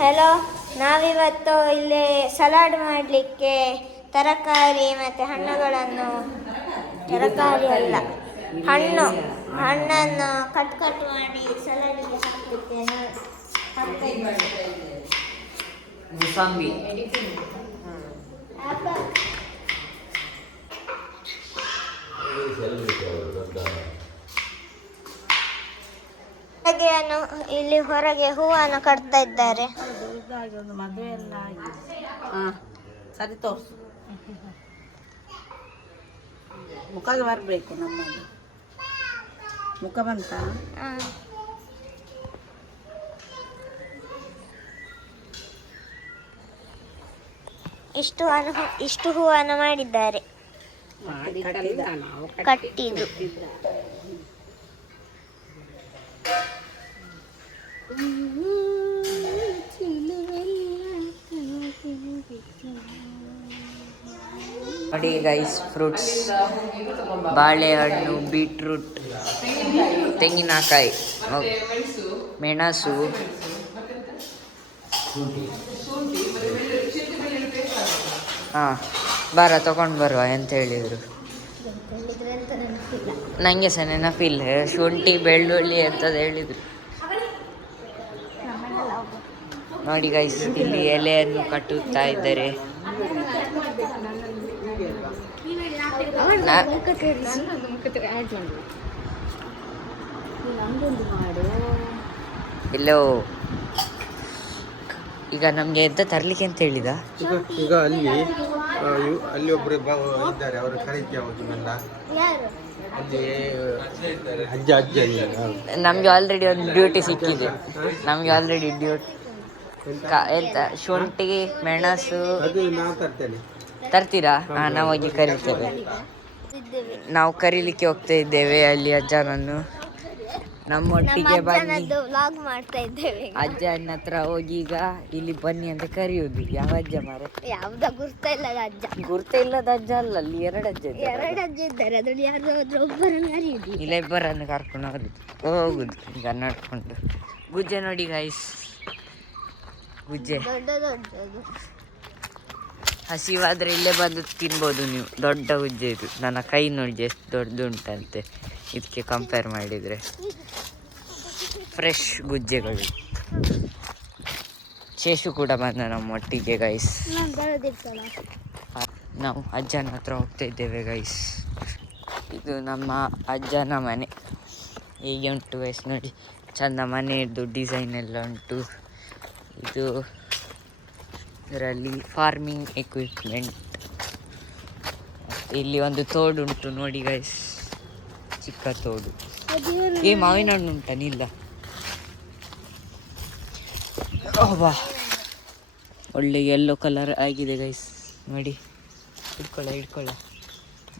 Hello, ನಾವಿವತ್ತು ಇಲ್ಲಿ salad ಮಾಡಲಿಕ್ಕೆ ತರಕಾರಿ ಮತ್ತು ಹಣ್ಣುಗಳನ್ನು, ತರಕಾರಿ ಅಲ್ಲ ಹಣ್ಣನ್ನು ಕಟ್ ಮಾಡಿ ಸಲಾಡಿಗೆ ಹಾಕಲಿಕ್ಕೆ ಮುಸಂಬಿ ಇಲ್ಲಿ ಹೊರಗೆ ಹೂವನ್ನು ಕಟ್ತಾ ಇದ್ದಾರೆ. ಮದುವೆ ಎಲ್ಲ ಆಗಿ ಸರಿ ತೋರಿಸು, ಮುಖಕ್ಕೆ ಬರಬೇಕು. ನಮ್ಮದು ಮುಖ ಬಂತ. ಇಷ್ಟು ಹೂವನ್ನು ಮಾಡಿದ್ದಾರೆ, ಕಟ್ಟಿದ್ದು. ನೋಡಿ ಗೈಸ್, ಫ್ರೂಟ್ಸ್, ಬಾಳೆಹಣ್ಣು, ಬೀಟ್ರೂಟ್, ತೆಂಗಿನಕಾಯಿ, ಮೆಣಸು, ಬಾರ ತಗೊಂಡು ಬರುವ ಅಂತ ಹೇಳಿದರು. ನನಗೆ ಸಹ ನೆನಪಿಲ್ಲ. ಶುಂಠಿ, ಬೆಳ್ಳುಳ್ಳಿ ಅಂತದ್ದು ಹೇಳಿದರು. ನೋಡಿ ಗೈಸ್, ಇಲ್ಲಿ ಎಲೆಯನ್ನು ಕಟ್ಟುತ್ತಾ ಇದ್ದಾರೆ. ಇಲ್ಲೋ ಈಗ ನಮ್ಗೆ ಎಂತ ತರ್ಲಿಕ್ಕೆ ಅಂತ ಹೇಳಿದ. ಈಗ ಅಲ್ಲಿ ಒಬ್ರು ಇದ್ದಾರೆ, ಅವರು ಕರೀತಿ ಅವನ್ನೆಲ್ಲ ನಮ್ಗೆ ಆಲ್ರೆಡಿ ಒಂದು ಡ್ಯೂಟಿ ಸಿಕ್ಕಿದೆ. ನಮ್ಗೆ ಆಲ್ರೆಡಿ ಡ್ಯೂಟಿ ಎಂತ ಶುಂಠಿ, ಮೆಣಸು ತರ್ತೀರಾ? ನಾವು ಹೋಗಿ ಕರಿತೇವೆ. ನಾವು ಕರೀಲಿಕ್ಕೆ ಹೋಗ್ತಾ ಇದ್ದೇವೆ ಅಲ್ಲಿ ಅಜ್ಜನನ್ನು. ನಮ್ಮೊಟ್ಟಿಗೆ ಬನ್ನಿ, ಅಜ್ಜನ ಹತ್ರ ಹೋಗಿ ಈಗ ಇಲ್ಲಿ ಬನ್ನಿ ಅಂತ ಕರೆಯುವುದು. ಯಾವ ಅಜ್ಜ ಮಾರೆ? ಗುರ್ತ ಇಲ್ಲದ ಅಜ್ಜ ಅಲ್ಲ, ಅಲ್ಲಿ ಎರಡು ಅಜ್ಜ ಇದ್ದಾರೆ. ಇಲ್ಲ, ಇಬ್ಬರನ್ನು ಕರ್ಕೊಂಡು ಹೋಗುದು ಈಗ ನಡ್ಕೊಂಡು. ಗುಜ್ಜೆ ನೋಡಿ ಗೈಸ್, ಗುಜ್ಜೆ ಹಸಿವಾದ್ರೆ ಇಲ್ಲೇ ಬಂದು ತಿನ್ಬೋದು ನೀವು. ದೊಡ್ಡ ಗುಜ್ಜೆ ಇದು. ನನ್ನ ಕೈ ನೋಡಿ ಎಷ್ಟು ದೊಡ್ಡದುಂಟಂತೆ ಇದಕ್ಕೆ ಕಂಪೇರ್ ಮಾಡಿದರೆ. ಫ್ರೆಶ್ ಗುಜ್ಜೆಗಳು. ಶೇಷು ಕೂಡ ಬಂದ ನಮ್ಮೊಟ್ಟಿಗೆ ಗೈಸ್. ನಾವು ಅಜ್ಜನ ಹತ್ರ ಹೋಗ್ತಾ ಇದ್ದೇವೆ ಗೈಸ್. ಇದು ನಮ್ಮ ಅಜ್ಜನ ಮನೆ. ಹೀಗೆ ಉಂಟು ಗೈಸ್, ನೋಡಿ ಚಂದ ಮನೆಯದ್ದು ಡಿಸೈನ್ ಎಲ್ಲ ಉಂಟು. ಇದು ಇದರಲ್ಲಿ ಫಾರ್ಮಿಂಗ್ ಎಕ್ವಿಪ್ಮೆಂಟ್. ಇಲ್ಲಿ ಒಂದು ತೋಡುಂಟು ನೋಡಿ ಗೈಸ್, ಚಿಕ್ಕ ತೋಡು. ಮಾವಿನ ಹಣ್ಣು ಉಂಟನಿಲ್ಲ. ಒಳ್ಳೆ ಯೆಲ್ಲೋ ಕಲರ್ ಆಗಿದೆ ಗೈಸ್, ನೋಡಿ. ಹಿಡ್ಕೊಳ್ಳ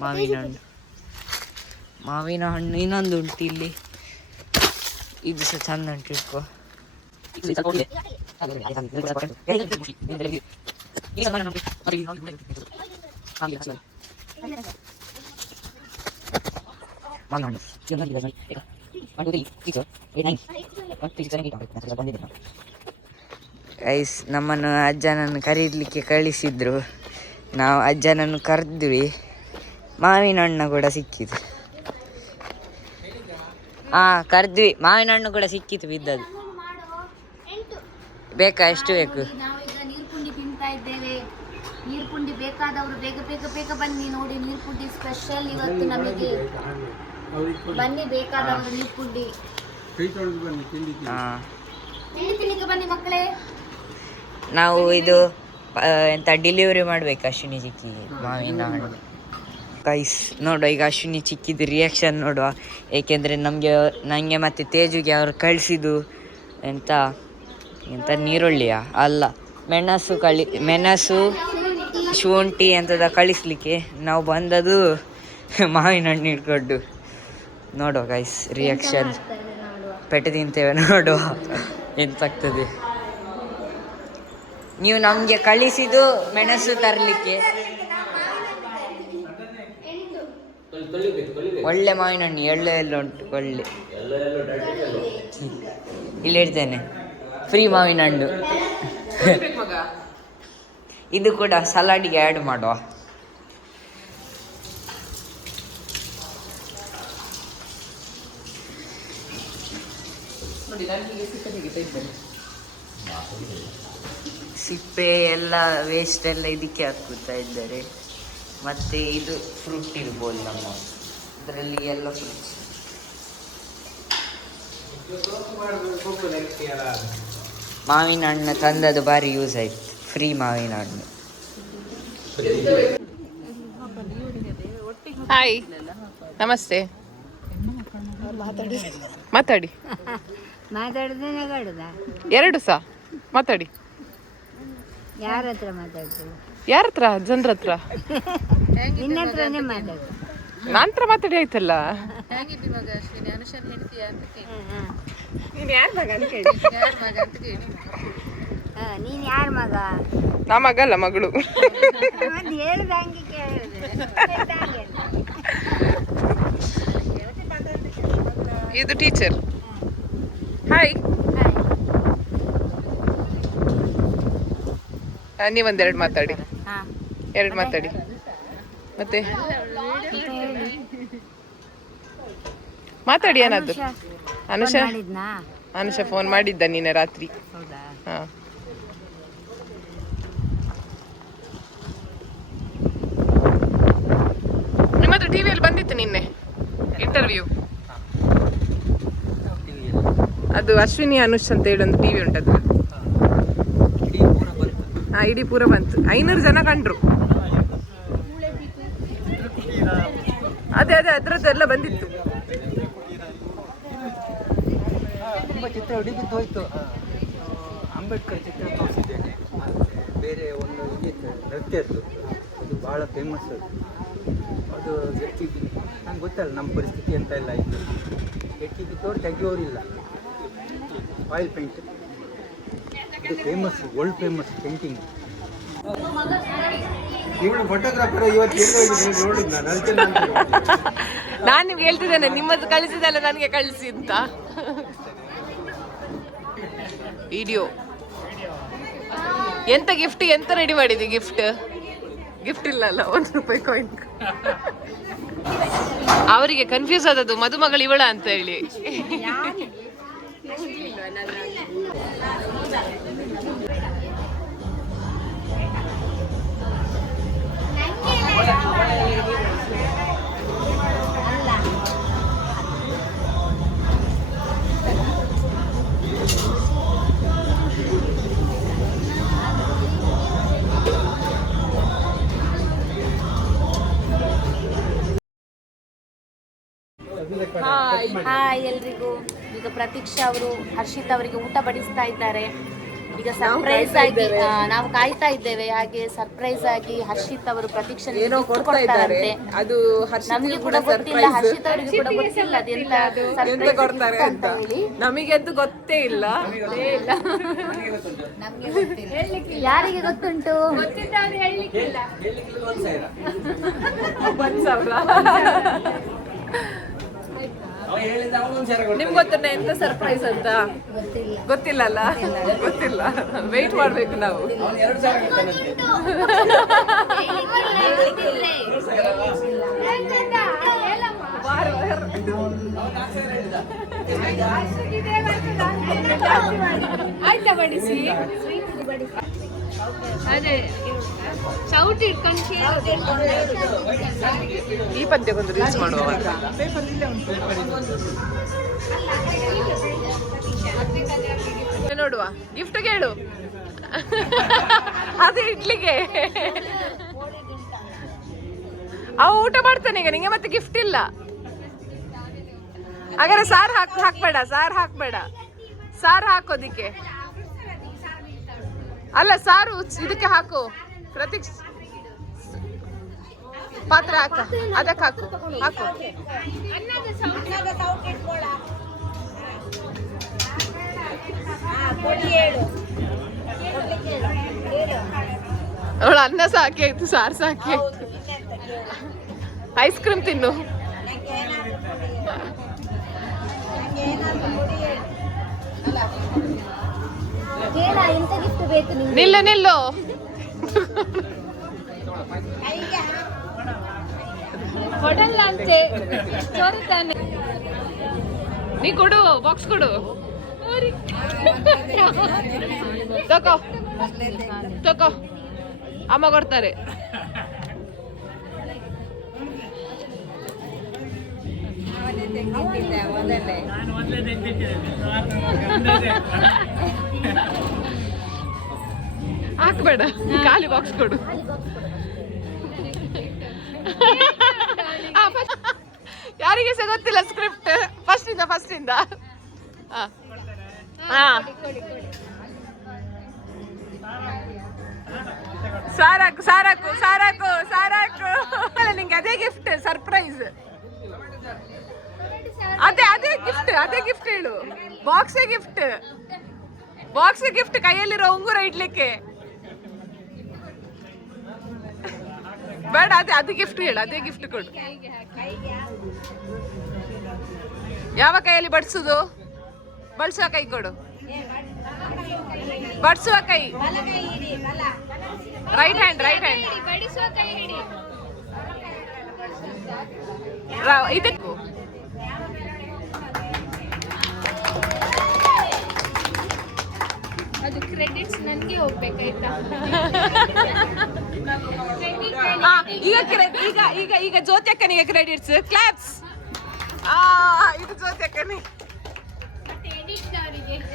ಮಾವಿನ ಹಣ್ಣು ಇನ್ನೊಂದು ಉಂಟು ಇಲ್ಲಿ. ಇದು ಸಹ ಚಂದ ಉಂಟು, ಇಟ್ಕೋ. ಗೈಸ್, ನಮ್ಮನ್ನು ಅಜ್ಜನನ್ನು ಕರೀಲಿಕ್ಕೆ ಕಳಿಸಿದ್ರು. ನಾವು ಅಜ್ಜನನ್ನು ಕರೆದ್ವಿ. ಮಾವಿನ ಹಣ್ಣು ಕೂಡ ಸಿಕ್ಕಿತು. ಕರೆದ್ವಿ. ಮಾವಿನ ಹಣ್ಣು ಕೂಡ ಸಿಕ್ಕಿತು ಬಿದ್ದದು. ಬೇಕಾ? ಎಷ್ಟು ಬೇಕು? ನಾವೀಗ ನೀರ್ಪುಂಡಿ ತಿಂತಾ ಇದ್ದೇವೆ. ನೀರ್ಪುಂಡಿ ಬೇಕಾದವರು ಬೇಗ ಬೇಗ ಬೇಗ ಬನ್ನಿ. ನೋಡಿ, ನೀರ್ಪುಂಡಿ ಸ್ಪೆಷಲ್ ಇವತ್ತು ನಮಗೆ. ಬನ್ನಿ, ಬೇಕಾದವರು ನೀರ್ಪುಂಡಿ ತಿನ್ಲಿಕ್ಕೆ ಬನ್ನಿ ಮಕ್ಕಳೇ. ನಾವು ಇದು ಎಂತ ಡೆಲಿವರಿ ಮಾಡ್ಬೇಕು ಅಶ್ವಿನಿ ಚಿಕ್ಕಿಗೆ ಮಾವಿನ ಹಣ್ಣು. ಗೈಸ್ ನೋಡುವ ಈಗ ಅಶ್ವಿನಿ ಚಿಕ್ಕಿದ್ದು ರಿಯಾಕ್ಷನ್ ನೋಡುವ. ಏಕೆಂದರೆ ನನಗೆ ಮತ್ತು ತೇಜುಗೆ ಅವರು ಕಳಿಸಿದ್ದು ಎಂತ ನೀರುಳ್ಳಿಯ ಅಲ್ಲ, ಮೆಣಸು ಶುಂಠಿ ಅಂತದ ಕಳಿಸ್ಲಿಕ್ಕೆ. ನಾವು ಬಂದದು ಮಾವಿನ ಹಣ್ಣು ಹಿಡ್ಕೊಂಡು. ನೋಡುವ ಗೈಸ್ ರಿಯಾಕ್ಷನ್. ಪೆಟ್ಟು ತಿಂತೇವೆ, ನೋಡುವ ಎಂತಾಗ್ತದೆ. ನೀವು ನಮಗೆ ಕಳಿಸಿದ್ದು ಮೆಣಸು ತರಲಿಕ್ಕೆ. ಒಳ್ಳೆ ಮಾವಿನ ಹಣ್ಣು, ಎಲ್ಲ ಉಂಟು ಒಳ್ಳೆ. ಇಲ್ಲಿ ಇಡ್ತೇನೆ, ಫ್ರೀ ಮಾವಿನ ಹಣ್ಣು. ಇದು ಕೂಡ ಸಲಾಡಿಗೆ ಆ್ಯಡ್ ಮಾಡುವ. ಸಿಪ್ಪೆ ಎಲ್ಲ ವೇಸ್ಟ್ ಎಲ್ಲ ಇದಕ್ಕೆ ಹಾಕುತ್ತಾ ಇದ್ದಾರೆ. ಮತ್ತು ಇದು ಫ್ರೂಟ್ ಇರ್ಬೋದು ನಮ್ಮ ಇದರಲ್ಲಿ ಎಲ್ಲ ಫ್ರೂಟ್ಸ್. ಮಾವಿನ ಹಣ್ಣು ತಂದದ್ದು ಭಾರಿ ಯೂಸ್ ಆಯ್ತು. ಫ್ರೀ ಮಾವಿನ ಹಣ್ಣು. ಹಾಯ್ ನಮಸ್ತೆ. ಮಾತಾಡಿ ಎರಡು ಸಹ ಮಾತಾಡಿ. ಯಾರ ಹತ್ರ ಮಾತಾಡ್ತೀವಿ? ಯಾರ ಹತ್ರ? ಜನರ ಹತ್ರ. ನಿನ್ನ ಹತ್ರನೇ ಮಾತಾಡು. ನನ್ನ ಹತ್ರ ಮಾತಾಡಿ ಆಯ್ತಲ್ಲ. ನೀನ್ ಯಾರ ಮಗ? ನಾ ಮಗ ಅಲ್ಲ, ಮಗಳು. ಹೇಳ್ದಂಗೆ ಕೇಳಿದೆ. ಇದು ಟೀಚರ್. ಹಾಯ್. ನೀವೊಂದೆರಡು ಮಾತಾಡಿ. ಎರಡು ಮಾತಾಡಿ. ಮತ್ತೆ ಮಾತಾಡಿ. ಏನಾದ್ರು ಅನುಷ ಫೋನ್ ಮಾಡಿದ್ದ ನೀನೆ ರಾತ್ರಿ. ಹಾ, ನಿಮ್ಮತ್ರ ಟಿವಿಯಲ್ಲಿ ಬಂದಿತ್ತು ನಿನ್ನೆ ಇಂಟರ್ವ್ಯೂ. ಅದು ಅಶ್ವಿನಿ ಅನುಷ್ ಅಂತ ಹೇಳಿ ಒಂದು ಟಿವಿ ಉಂಟದು. ಹಾ, ಇಡೀ ಪೂರ ಬಂತು. 500 ಜನ ಕಂಡ್ರು. ಅದೇ ಅದ್ರದ್ದೆಲ್ಲ ಬಂದಿತ್ತು. ತುಂಬ ಚಿತ್ರ ಹಿಡಿದಿದ್ದು ಹೋಯ್ತು. ಅಂಬೇಡ್ಕರ್ ಚಿತ್ರ ತೋರಿಸಿದ್ದೇನೆ. ಬೇರೆ ಒಂದು ಇದಿತ್ತು ನೃತ್ಯದ್ದು, ಅದು ಭಾಳ ಫೇಮಸ್. ಅದು ಗಟ್ಟಿ ನಂಗೆ ಗೊತ್ತಲ್ಲ ನಮ್ಮ ಪರಿಸ್ಥಿತಿ ಅಂತ ಎಲ್ಲ ಆಯಿತು. ಗಟ್ಟಿ ಬಿದ್ದವ್ರು ತೆಗಿಯೋರಿಲ್ಲ. ಆಯಿಲ್ ಪೇಂಟ್ ಇದು ಫೇಮಸ್, ವರ್ಲ್ಡ್ ಫೇಮಸ್ ಪೇಂಟಿಂಗ್. ನಾನು ನಿಮ್ಗೆ ಹೇಳ್ತಿದ್ದೇನೆ, ನಿಮ್ಮದು ಕಳಿಸಿದಲ್ಲ ನನಗೆ ಕಳಿಸಿ ಅಂತ. ವಿಡಿಯೋ ಎಂತ ಗಿಫ್ಟ್, ಎಂತ ರೆಡಿ ಮಾಡಿದೆ ಗಿಫ್ಟ್? ಗಿಫ್ಟ್ ಇಲ್ಲಲ್ಲ, ₹1 ಕಾಯಿನ್. ಅವರಿಗೆ ಕನ್ಫ್ಯೂಸ್ ಆದದ್ದು ಮದುಮಗಳು ಇವಳ ಅಂತ ಹೇಳಿ. ಹಾಯ್ ಎಲ್ರಿಗೂ. ಈಗ ಪ್ರತೀಕ್ಷಾ ಅವರು ಹರ್ಷಿತ್ ಅವರಿಗೆ ಊಟ ಬಡಿಸ್ತಾ ಇದ್ದಾರೆ. ಈಗ ಸರ್ಪ್ರೈಸ್ ಆಗಿ ನಾವು ಕಾಯ್ತಾ ಇದ್ದೇವೆ. ಹಾಗೆ ಸರ್ಪ್ರೈಸ್ ಆಗಿ ಹರ್ಷಿತ್ ಅವರು ಪ್ರತೀಕ್ಷಾ ಕೊಡ್ತಾರಂತೆ. ಅದು ನಮಗೆ ಕೂಡ ಗೊತ್ತಿಲ್ಲ, ಹರ್ಷಿತ್ ಅವರಿಗೆ ಕೂಡ ಗೊತ್ತಿಲ್ಲ ಅದೆಂತ ಕೊಡ್ತಾರೆ ಅಂತ. ನಮಗಂತೂ ಗೊತ್ತೇ ಇಲ್ಲ. ಯಾರಿಗೆ ಗೊತ್ತುಂಟು? ನಿಮ್ಗೆ ಗೊತ್ತುಂಟ ಎಂತ ಸರ್ಪ್ರೈಸ್ ಅಂತ? ಗೊತ್ತಿಲ್ಲ ಅಲ್ಲ? ಗೊತ್ತಿಲ್ಲ. ವೆಯ್ಟ್ ಮಾಡ್ಬೇಕು ನಾವು. ಆಯ್ತಾ ಬಡಿಸಿ? ಅದೇ ಚೌಟ್ ಇಟ್ಕೊಂಡು ಈ ಪದ್ಯಕ್ಕೊಂದು ರೀಲ್ಸ್ ಮಾಡುವ. ನೋಡುವ. ಗಿಫ್ಟ್ ಕೇಳು. ಅದು ಇಡ್ಲಿಗೆ ಅವ ಊಟ ಮಾಡ್ತಾನೆ ಈಗ. ನಿಂಗೆ ಮತ್ತೆ ಗಿಫ್ಟ್ ಇಲ್ಲ. ಹಾಗಾದ್ರೆ ಸಾರು ಹಾಕ್ಬೇಡ. ಸಾರು ಹಾಕೋದಿಕ್ಕೆ ಅಲ್ಲ, ಸಾರು ಇದಕ್ಕೆ ಹಾಕು. ಪ್ರತೀಕ್ಷ ಪಾತ್ರ ಹಾಕ, ಅದಕ್ಕೆ ಹಾಕು. ಅವಳು ಅನ್ನ ಸಾಕಿ ಆಯ್ತು, ಸಾರು ಸಾಕಿ ಆಯ್ತು. ಐಸ್ ಕ್ರೀಮ್ ತಿನ್ನು. ಕೇಳ ಎಂತ ಗಿಫ್ಟ್ ಬೇಕು ನಿಮ್ಗೆ? ನಿಲ್ಲು ನಿಲ್ಲು. ಕೊಡಲ್ಲ ಅಂತೆ ಚೋರಿತಾನೆ. ನೀ ಕೊಡು, ಬಾಕ್ಸ್ ಕೊಡು. ತಕೋ ತಕೋ, ಅಮ್ಮ ಕೊಡ್ತಾರೆ. ಹಾಕ್ಬೇಡ, ಖಾಲಿ ಬಾಕ್ಸ್ ಕೊಡು. ಯಾರಿಗೆ ಸಹ ಗೊತ್ತಿಲ್ಲ ಸ್ಕ್ರಿಪ್ಟ್. ಫಸ್ಟ್ ಇಂದ ಸಾರಾಕು ಸಾರಾಕು ಸಾರಾಕು ಸಾರಾಕು. ನಿಂಗೆ ಅದೇ ಗಿಫ್ಟ್, ಸರ್ಪ್ರೈಸ್. ಅದೇ ಗಿಫ್ಟ್ ಹೇಳು. ಬಾಕ್ಸ್ ಗಿಫ್ಟ್, ಕೈಯಲ್ಲಿರೋ ಉಂಗುರ ಇಡ್ಲಿಕ್ಕೆ ಬೇಡ. ಅದು ಗಿಫ್ಟ್ ಹೇಳು, ಅದೇ ಗಿಫ್ಟ್ ಕೊಡು. ಯಾವ ಕೈಯಲ್ಲಿ ಬಡಿಸುದು? ಬಳಸುವ ಕೈ ಕೊಡು. ಬಡಿಸುವ ಕೈ, ರೈಟ್ ಹ್ಯಾಂಡ್. ಇದಕ್ಕೂ ಅದು ಕ್ರೆಡಿಟ್ಸ್ ನನಗೆ ಹೋಗ್ಬೇಕಾಯ್ತಾ? ಈಗ ಜ್ಯೋತಿ ಅಕ್ಕನಿಗೆ ಕ್ರೆಡಿಟ್ಸ್. ಕ್ಲಾಪ್ಸ್. ಇದು ಜ್ಯೋತಿ ಅಕ್ಕನಿಗೆ,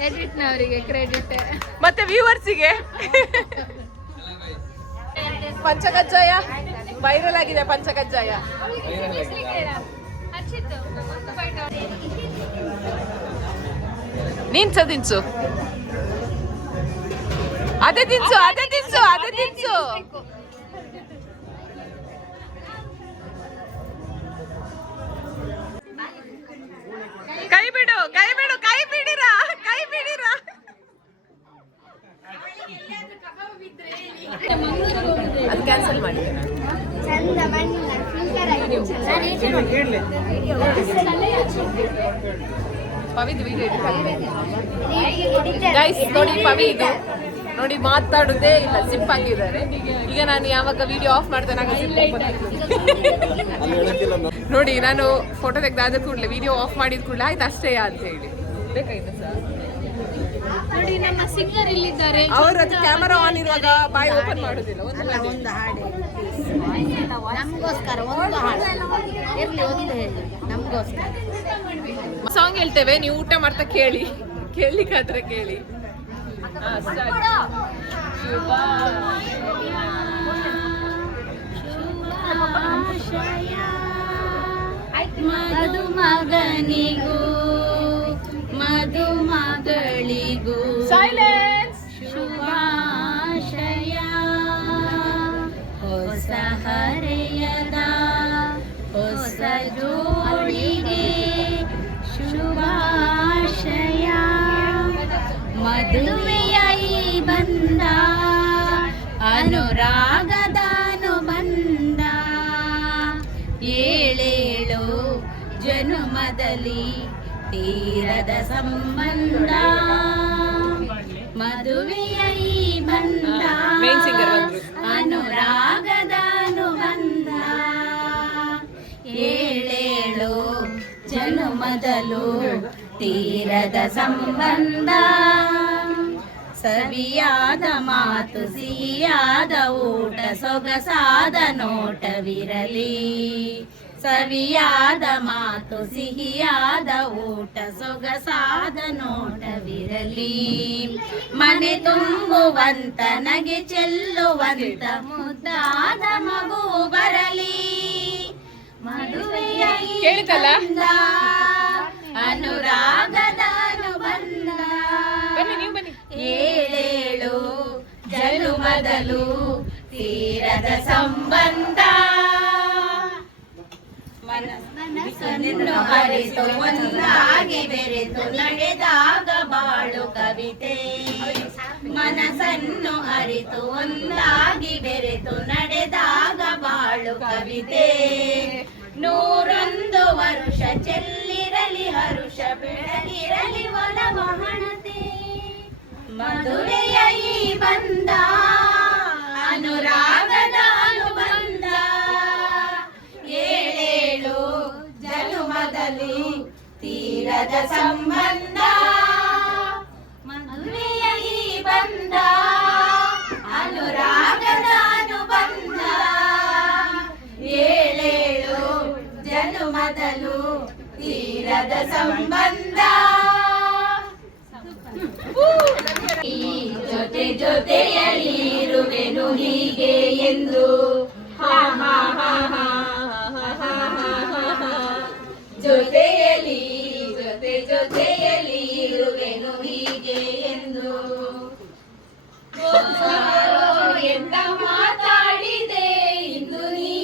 ಎಡಿಟ್ನವರಿಗೆ ಕ್ರೆಡಿಟ್, ಮತ್ತೆ ವ್ಯೂವರ್ಸಿಗೆ. ಪಂಚಕಜ್ಜಾಯ ವೈರಲ್ ಆಗಿದೆ. ಪಂಚಕಜ್ಜಾಯ ನೀನ್ ದಿನ್ಸು. ಅದೇ ದಿನ್ಸು. ಕೈ ಬಿಡಿರ. ಅದು ಕ್ಯಾನ್ಸಲ್ ಮಾಡಿದೆ ನಾನು. ಪವಿದು ವಿಡಿಯೋ ಗೈಸ್ ನೋಡಿ. ಪವಿ ಇದು ನೋಡಿ, ಮಾತಾಡುದೇ ಇಲ್ಲ, ಸಿಪ್ ಆಗಿದ್ದಾರೆ. ಈಗ ನಾನು ಯಾವಾಗ ವಿಡಿಯೋ ಆಫ್ ಮಾಡ್ತೇನೆ ನೋಡಿ, ನಾನು ಫೋಟೋ ತೆಗೆದಾದ ಕೂಡಲೇ ವಿಡಿಯೋ ಆಫ್ ಮಾಡಿದ ಕೂಡಲೇ ಆಯ್ತು ಅಷ್ಟೇ ಅಂತ ಹೇಳಿ ಬೇಕಾಯ್ತು ಸರ್. ನೋಡಿ ನಮ್ಮ ಸಿಂಗರ್ ಇಲ್ಲಿದ್ದಾರೆ. ಅವರು ಅದು ಕ್ಯಾಮರಾ ಆನ್ ಇರುವಾಗ ಬಾಯಿ ಓಪನ್ ಮಾಡುದಿಲ್ಲ. ಒಂದು ಹಾಡು ನಮಗೋಸ್ಕರ, ಒಂದು ಹಾಡು ಇರ್ಲಿ, ಒಂದು ಹೇಳಿ ನಮಗೋಸ್ಕರ. ಸಾಂಗ್ ಹೇಳ್ತೇವೆ, ನೀವು ಊಟ ಮಾಡ್ತಾ ಕೇಳಲಿಕ್ಕಾದ್ರೆ ಕೇಳಿ. ಮದುಮಗನಿಗೂ ಮದುಮಗಳಿಗೂ ಸೈಲೆನ್ಸ್. ಶುಭಾಶಯ. ಹೊಸ ಹರೆಯದ ಹೊಸ ಜೋಡಿಗೆ ಶುಭಾಶಯ. ಮದುವೆಯ ಈ ಬಂದ ಅನುರಾಗದ ಅನುಬಂಧ. ಏಳೇಳು ಜನುಮದಲ್ಲಿ ತೀರದ ಸಂಬಂಧ. ಮದುವೆಯ ಈ ಬಂಧ ಅನುರಾಗದ ಅನುಬಂಧ. ಏಳೇಳು ಜನುಮದಲು ತೀರದ ಸಂಬಂಧ. ಸವಿಯಾದ ಮಾತು ಸಿಹಿಯಾದ ಊಟ ಸೊಗಸಾದ ನೋಟವಿರಲಿ. ಸವಿಯಾದ ಮಾತು ಸಿಹಿಯಾದ ಊಟ ಸೊಗಸಾದ ನೋಟವಿರಲಿ. ಮನೆ ತುಂಬುವಂತ ನಗೆ ಚೆಲ್ಲುವಂತ ಮುದ್ದಾದ ಮಗು ಬರಲಿ. ಮದುವೆಯ ಈ ಬಂಧ ಅನುರಾಗದ ಅನುಬಂಧ. ಏಳೇಳು ಜನುಮದಲು ತೀರದ ಸಂಬಂಧ. ಮನಸ್ಸನ್ನು ಅರಿತು ಒಂದಾಗಿ ಬೆರೆತು ನಡೆದಾಗ ಬಾಳು ಕವಿತೆ. ಮನಸ್ಸನ್ನು ಅರಿತು ಒಂದಾಗಿ ಬೆರೆತು ನಡೆದಾಗ ಬಾಳು ಕವಿತೆ. 101 ವರುಷ ಚೆಲ್ಲಿರಲಿ ಹರುಷ ಬೆಳಗಿರಲಿ ಒಲ ಮಹಣತೆ. ಮದುವೆಯ ಈ ಬಂದ ಅನುರಾಗದ ಅನುಬಂಧ ಏಳೇಳು ಜನುಮದಲ್ಲಿ ತೀರದ ಸಂಬಂಧ ಮದುವೆಯ ಈ ಬಂದ ಅನುರಾಗದ ಅನುಬಂಧ ಏಳೇಳು ಜನುಮದಲು ತೀರದ ಸಂಬಂಧ ಈ ಜೊತೆ ಜೊತೆಯಲ್ಲಿರುವೆನು ಹೀಗೆ ಎಂದು ಹಾ ಹಾ ಹಾ ಹಾ ಜೊತೆಯಲ್ಲಿ ಜೊತೆಯಲ್ಲಿ ಇರುವೆನು ಹೀಗೆ ಎಂದು ಎಂತ ಮಾತಾಡಿದೆ ಇಂದು ನೀ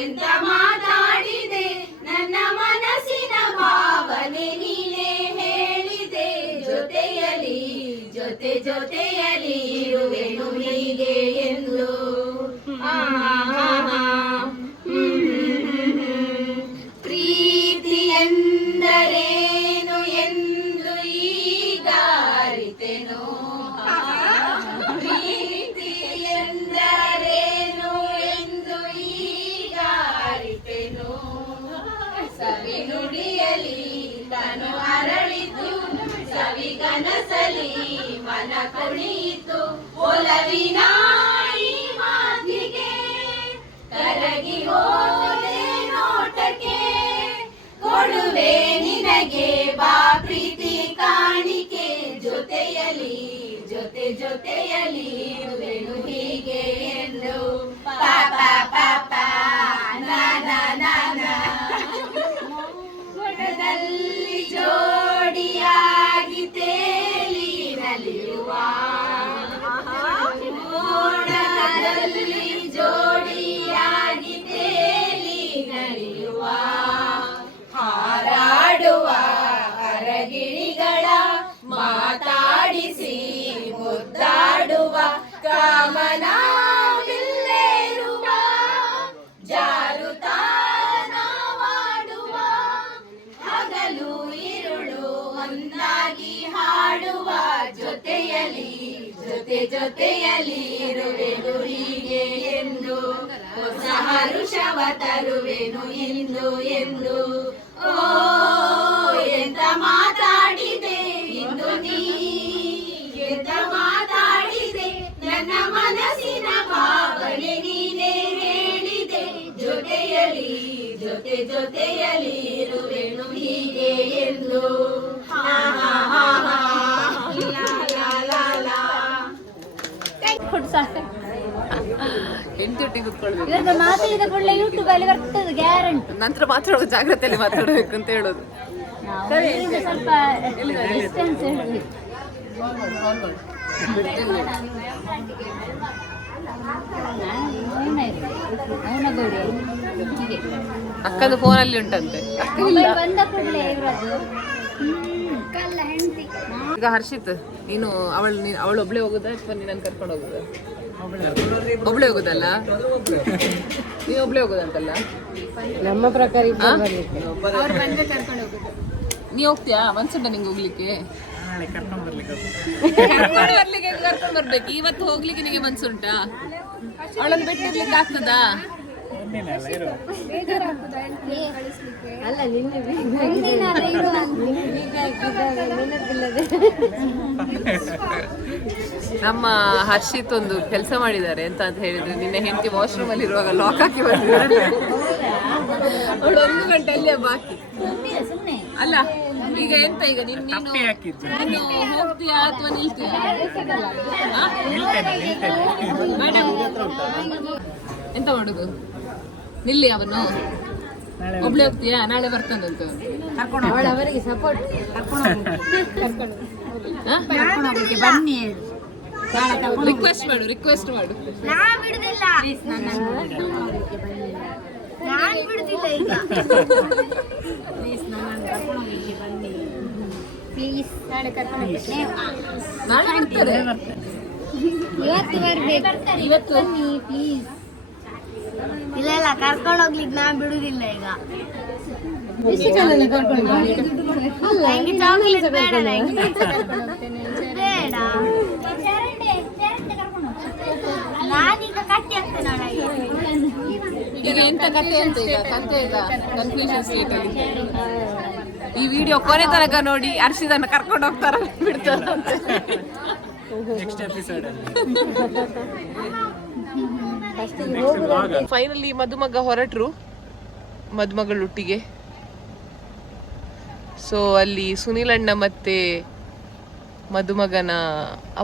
ಎಂತ ಮಾತಾಡಿದೆ ನನ್ನ ಮನಸ್ಸಿನ ಭಾವನೆ ನೀನೇ ಹೇಳಿದೆ ಜೊತೆಯಲ್ಲಿ ಜೊತೆಯಲ್ಲಿ ಇರುವೆನು ಹೀಗೆ ಎಂದು ಪ್ರೀತಿ ಎಂದರೇನು ಎಂದು ಈಗ ಅರಿತೆನು ಪ್ರೀತಿ ಎಂದರೇನು ಎಂದು ಈಗ ಅರಿತೆನು ಸವಿನುಡಿಯಲಿ ತನು ಅರಳಿತು ಸವಿಗನಸಲಿ ಮನ ಕುಣಿಯಿತು ಒಲವಿನ ಈ ಮಾತಿಗೆ ಕರಗಿ ಹೋದೆ ನೋಟಕ್ಕೆ ಕೊಡುವೆ ನಿನಗೆ ಬಾ ಪ್ರೀತಿ ಕಾಣಿಕೆ ಜೊತೆಯಲ್ಲಿ ಜೊತೆಯಲ್ಲಿ ಇರುವೆನು ಹೀಗೆ ಎಂದು ಪಾಪ ಪಾಪ ಮೋಡದಲ್ಲಿ ಜೋಡಿಯಾಗಿ ತೇಲಿ ನಲಿಯುವ ಮೋಡದಲ್ಲಿ ಜೋಡಿಯಾಗಿ ತೇಲಿ ನಲಿಯುವ ಹಾರಾಡುವ ಅರಗಿಳಿಗಳ ಮಾತಾಡಿಸಿ ಮುದ್ದಾಡುವ ಕಾಮನ ಬಿಲ್ಲೇರುವ ಜಾರುತಾನವಾಡುವ ಹಗಲು ಇರುಳು ಒಂದಾಗಿ ಹಾಡುವ ಜೊತೆಯಲ್ಲಿ ಜೊತೆಯಲ್ಲಿ ಇರುವೆನು ಹೀಗೆ ಎಂದು ಹೊಸ ಹರುಷವ ತರುವೆನು ಎಂದು ಓ ಎಂತ ಮಾತಾಡಿದೆ ಇಂದು ನೀ ಎಂತ ಮಾತಾಡಿದೆ ನನ್ನ ಮನಸ್ಸಿನ ಭಾವನೆ ನೀನೇ ಹೇಳಿದೆ ಜೊತೆಯಲ್ಲಿ ಜೊತೆಯಲ್ಲಿ ಇರುವೆನು ಹೀಗೆ ಎಂದು ಹಾ ಹಾ ಹಾ ಹಾ ಲಾ ಲಾ ಲಾ ಲಾ ಹೆಂಡತಿ ಕುತ್ಕೊಳ್ಬೇಕು ಇವತ್ತು ಮಾತಾಡಿದ ಕೂಡಲೇ ಯೂಟ್ಯೂಬ್ ಅಲ್ಲಿ ಬರ್ತದೆ ಗ್ಯಾರಂಟಿ ನಂತರ ಮಾತಾಡೋದು ಜಾಗ್ರತೆಯಲ್ಲಿ ಮಾತಾಡಬೇಕು ಅಂತ ಹೇಳೋದು ಸ್ವಲ್ಪ ಡಿಸ್ಟೆನ್ಸ್ ಹೇಳಿ ಅಕ್ಕದು ಫೋನಲ್ಲಿ ಉಂಟಂತೆ ಬಂದ ಕೂಡಲೇ ಇವರದ್ದು ಈಗ ಹರ್ಷಿತ್ ನೀನು ಅವಳು ಒಬ್ಳೆ ಹೋಗುದಾ ಅಥವಾ ನೀನು ಕರ್ಕೊಂಡು ಹೋಗುದಾ ಒಬ್ಳೆ ಹೋಗುದಲ್ಲ ನೀನು ಒಬ್ಳೆ ಹೋಗುದಂತಲ್ಲ ನಮ್ಮ ಪ್ರಕಾರ ನೀ ಹೋಗ್ತೀಯಾ ಮನ್ಸುಂಟ ನಿಂಗೆ ಹೋಗ್ಲಿಕ್ಕೆ ಕರ್ಕೊಂಡು ಬರ್ಬೇಕು ಇವತ್ತು ಹೋಗ್ಲಿಕ್ಕೆ ನಿಮಗೆ ಮನ್ಸುಂಟಾ ಅವಳನ್ನು ಬಿಟ್ಟಿರ್ಲಿಕ್ಕೆ ಆಗ್ತದಾ ಅಲ್ಲ ನಿನ್ನೆ ನಮ್ಮ ಹರ್ಷಿತ್ ಒಂದು ಕೆಲಸ ಮಾಡಿದ್ದಾರೆ ಎಂತ ಅಂತ ಹೇಳಿದ್ರೆ ನಿನ್ನೆ ಹೆಂಡತಿ ವಾಶ್ರೂಮ್ ಅಲ್ಲಿ ಇರುವಾಗ ಲಾಕ್ ಹಾಕಿ ಬಂದಿದ್ದಾರೆ ಅವಳು 1 ಗಂಟೆ ಅಲ್ಲೇ ಬಾಕಿ ಅಲ್ಲ ಈಗ ಎಂತ ಈಗ ನೀನು ಹೋಗ್ತೀಯಾ ಅಥವಾ ನಿಲ್ತೀಯಾ ಮೇಡಮ್ ಎಂತ ಮಾಡುದು ನಿಲ್ಲಿ ಅವನು ಒಬ್ಳೆ ಹೋಗ್ತೀಯಾ ನಾಳೆ ಬರ್ತಾನಂತ ಅವರಿಗೆ ಸಪೋರ್ಟ್ ಬನ್ನಿ ರಿಕ್ವೆಸ್ಟ್ ಮಾಡು ನಾನು ಬಿಡುದಿಲ್ಲ ಈಗ ಪ್ಲೀಸ್ ನಾಳೆ ಕರ್ಕೊಂಡು ನಾಳೆ ಬರ್ತಾರೆ ಇವತ್ತು ಬರ್ಬೇಕು ಇವತ್ತು ಬನ್ನಿ ಪ್ಲೀಸ್ ಇಲ್ಲ ಕರ್ಕೊಂಡು ಹೋಗ್ಲಿಕ್ಕೆ ನಾ ಬಿಡುದಿಲ್ಲ ಈಗ ನಂಗೆ ಚಾಕ್ಲೇಟ್ ಬೇಡ ಬೇಡ ಈಗ ಎಂತ ಕತೆ ಅಂತ ಈಗ ಕತೆ ಈಗ ಕನ್ಫ್ಯೂಷನ್ ಸ್ಟೇಟ್ ಅಲ್ಲಿ ಈ ವಿಡಿಯೋ ಕೊನೆ ತನಕ ನೋಡಿ ಹರ್ಷಿದನ್ನ ಕರ್ಕೊಂಡು ಹೋಗ್ತಾರ ಬಿಡ್ತಾರ ಫೈನಲಿ ಮದುಮಗ ಹೊರಟ್ರು ಮದುಮಗಳೊಟ್ಟಿಗೆ. ಸೊ ಅಲ್ಲಿ ಸುನಿಲ್ ಅಣ್ಣ ಮತ್ತೆ ಮದುಮಗನ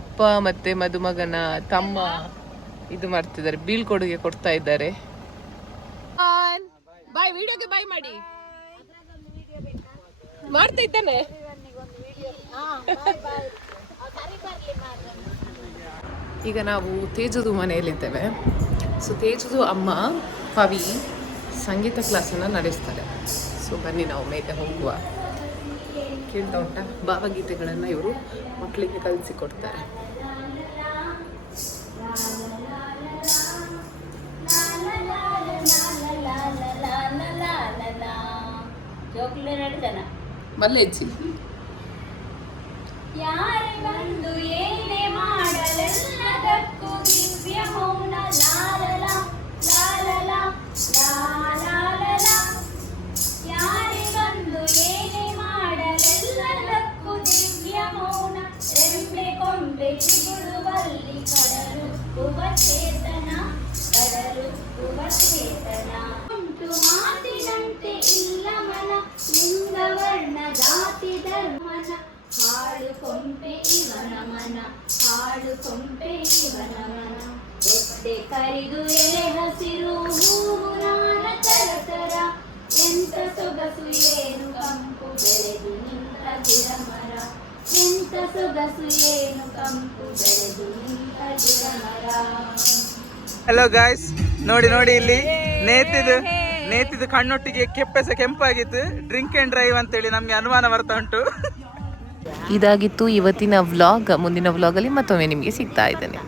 ಅಪ್ಪ ಮತ್ತೆ ಮದುಮಗನ ತಮ್ಮ ಇದು ಮಾಡ್ತಿದ್ದಾರೆ, ಬೀಳ್ಕೊಡುಗೆ ಕೊಡ್ತಾ ಇದ್ದಾರೆ. ಬಾಯ್, ವಿಡಿಯೋಗೆ ಬಾಯ್ ಮಾಡಿ. ಮಾಡ್ತಾ ಇದ್ದಾನೆ. ಈಗ ನಾವು ತೇಜುದು ಮನೆಯಲ್ಲಿದ್ದೇವೆ. ಸೊ ತೇಜುದು ಅಮ್ಮ ಪವಿ ಸಂಗೀತ ಕ್ಲಾಸನ್ನು ನಡೆಸ್ತಾರೆ. ಸೊ ಬನ್ನಿ ನಾವು ಮೇಲೆ ಹೋಗುವ. ಕೇಳ್ತಾ ಉಂಟ ಭಾವಗೀತೆಗಳನ್ನು ಇವರು ಮಕ್ಕಳಿಗೆ ಕಲಿಸಿಕೊಡ್ತಾರೆ. ಮಲ್ಲೆಜ್ಜಿ ಯಾರೇ ಬಂದು ಏನೇ ಮಾಡಲೆಲ್ಲದಕ್ಕೂ ದಿವ್ಯ ಮೌನ ಲಾಲಲ ಲಾಲಲ ಲಾಲಲ. ಯಾರೇ ಬಂದು ಏನೇ ಮಾಡಲೆಲ್ಲದಕ್ಕೂ ದಿವ್ಯ ಮೌನ ರೆಂಬೆ ಕೊಂಬೆ ಕಿಗುಡುವಲ್ಲಿ ಕಡಲುಕ್ಕುವ ಚೇತನ ಕಡಲುಕ್ಕುವ ಚೇತನ. ಉಂಟು ಮಾತಿನಂತೆ ಇಲ್ಲ ಮನ ಲಿಂಗವರ್ಣ ಜಾತಿ ಧರ್ಮನ ಹಾಡು ಕೊಂಪೆ ಇವನ ಮನ ಹಾಡು ಕೊಂಪೆ ಇವನ ಮನ. ಎಷ್ಟೆ ಕರಿದು ಎಲೆ ಹಸಿರು ಹೂವು ನಾನ ತರತರ ಎಂತ ಸೊಗಸು ಏನು ಕಂಪು ಬೆಳೆದು ನಿಂತ ಗಿಡ ಮರ. ಎಂತ ಸೊಗಸು ಏನು ಕಂಪು ಬೆಳೆದು ನಿಂತ ಗಿಡ ಮರ. ಹಲೋ ಗಾಯ್ಸ್, ನೋಡಿ ನೋಡಿ ಇಲ್ಲಿ ನೇತಿದು ಕಣ್ಣೊಟ್ಟಿಗೆ ಕೆಂಪಾಗಿತ್ತು. ಡ್ರಿಂಕ್ ಅಂಡ್ ಡ್ರೈವ್ ಅಂತೇಳಿ ನಮ್ಗೆ ಅನುಮಾನ ಬರ್ತಾ ಉಂಟು. ಇದಾಗಿತ್ತು ಇವತ್ತಿನ ವ್ಲಾಗ್. ಮುಂದಿನ ವ್ಲಾಗಲ್ಲಿ ಮತ್ತೊಮ್ಮೆ ನಿಮಗೆ ಸಿಗ್ತಾ ಇದ್ದೇನೆ.